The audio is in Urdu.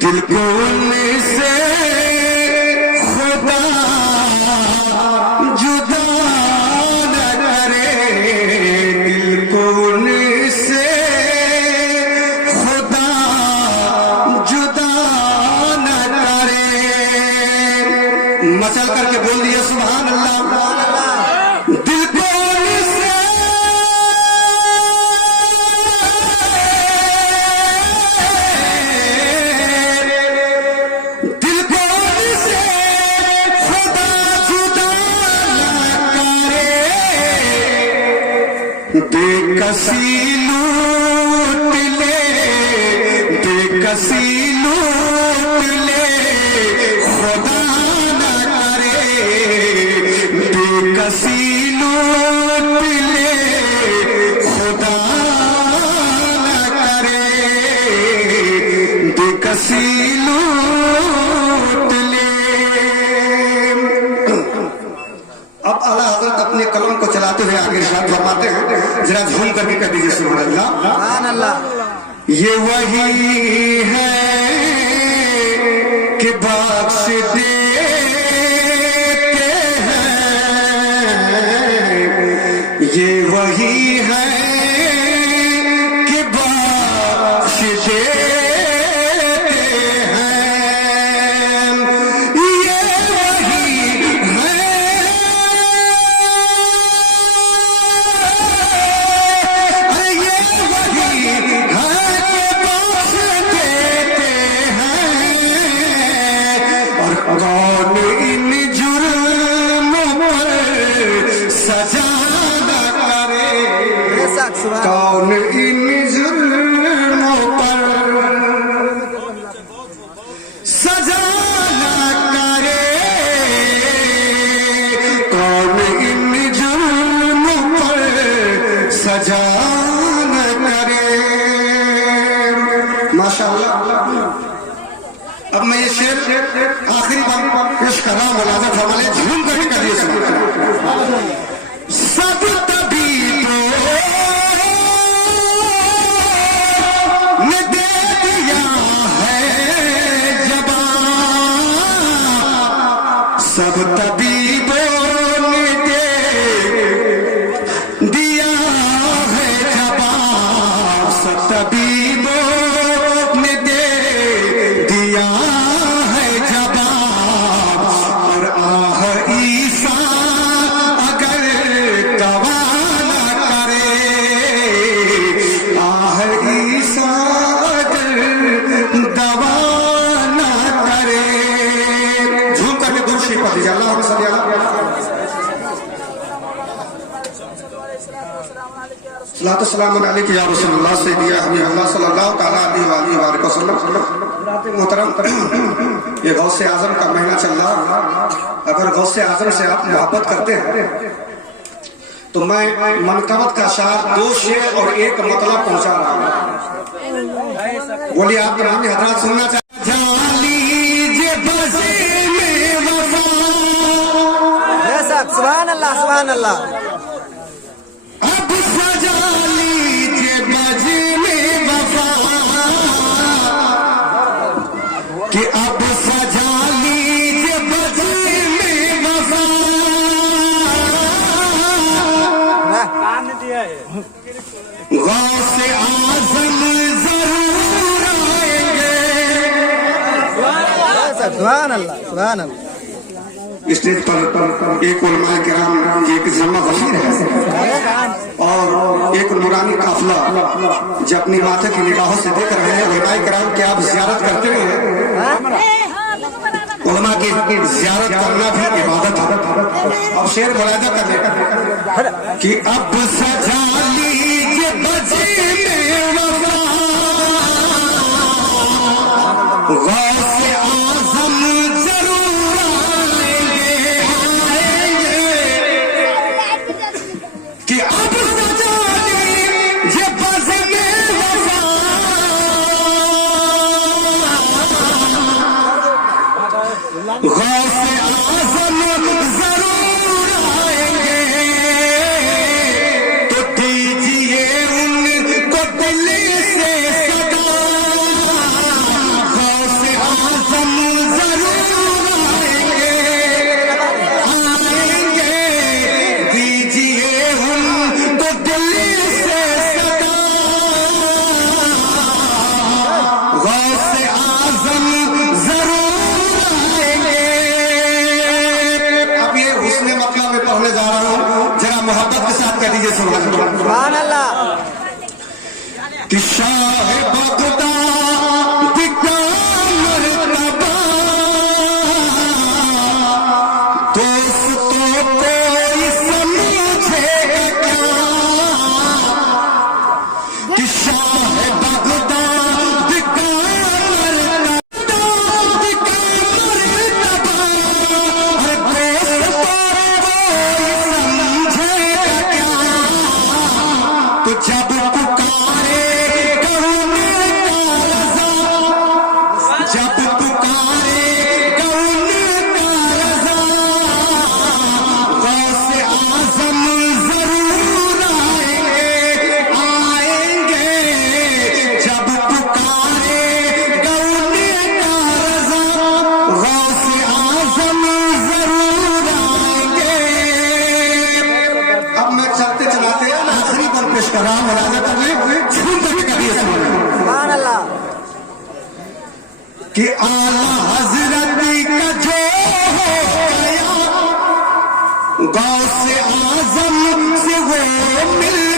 دل کو ان سے خدا جدا نہ کرے، دل کو ان سے خدا جدا نہ کرے۔ مچل کر کے بول دیا سبحان اللہ۔ دل کو ان سے بے کسی لوٹ لے، بے کسی لوٹ لے، خدا نہ کرے، بے کسی لوٹ لے، خدا نہ کرے، بے کسی لوٹ لے۔ اب اعلیٰ حضرت اپنے قلم کو چلاتے ہوئے آگے ارشاد فرماتے ہیں، ذرا جھوم کر کے کہہ دیجیے سبحان اللہ۔ سبحان اللہ۔ یہ وہی ہے کہ بخش دیتے ہیں، یہ وہی ہے کہ بخش دیتے کون ان ظلموں پر سزا نہ کرے، کون ان ظلموں پر سزا نہ کرے۔ ماشاءاللہ۔ اب میں یہ شعر آخری بار پیش کر رہا ہوں، مولانا فرمائے جھوم کر کے کریے سب طبیبوں نے دے دیا ہے جواب، سب طبیبوں نے دے دیا ہے جواب، سب طبیبوں نے دے دیا ہے جواب، اور آہ عیسیٰ اگر دوا نہ کرے، آہ عیسیٰ اگر دوا نہ کرے۔ جھوم کر کے درود شریف پڑھ دیجیے، اللہم صلی اللہ صلاۃ السلام علیک یا رسول اللہ سیدی حبیب اللہ صلی اللہ تعالیٰ علیہ وآلہ وسلم۔ محترم، یہ غوث اعظم کا مہینہ چل رہا، اگر غوث اعظم سے آپ محبت کرتے ہیں تو میں منقبت کا اشعار 2 شعر اور 1 مطلب پہنچا رہا ہوں، بولیے آپ کے نامی حضرات سننا چاہتے ہیں۔ سبحان اللہ سبحان اللہ۔ اب سجا لیجیے بز میں وفا، کہ اب سجا لیجیے بز میں وفا، غوث اعظم ضرور آئیں گے۔ سبحان اللہ سبحان اللہ۔ اسٹیج پر ایک علماء کرام، ایک ذمہ غفیر ہے اور ایک نورانی قافلہ جو اپنی ماتھے کی نگاہوں سے دیکھ رہے ہیں۔ علماء کرام کی آپ زیارت کرتے ہیں، علماء کی زیارت کرنا بھی عبادت ہے۔ اور شعر ملاحظہ کرنے کہ اب سجا لیجیے بز میں وفا، غوث اعظم ضرور آئیں گے، کہ اب سجا لیجیے بز میں وفا، غوث اعظم ضرور آئیں گے، تو دیجیے ان کو دل سے صدا، غوث غوث اعظم ضرور آئیں گے. اب یہ حسن مطلب میں پڑھنے جا رہا ہوں, ذرا محبت کے ساتھ کہہ دیجیے سبحان اللہ. سبحان اللہ. کہ شاہ بغداد کا مرتبہ دوستوں کوئی سمجھے کیا, کہ شاہ بغداد کا مرتبہ تو جب پکارے کون کا رضا, جب پکارے کون کا رضا, غوث اعظم ضرور آئیں گے. جب پکارے کون کا رضا, غوث اعظم ضرور آئیں گے. اب میں چلتے چلاتے آخری پر پیش کر رہا ہوں, مولانا تبلیغ چھوٹ کر کے کہیے سبحان اللہ. کہ اعلیٰ حضرت کا جو ہو گیا غوث اعظم سے وہ مل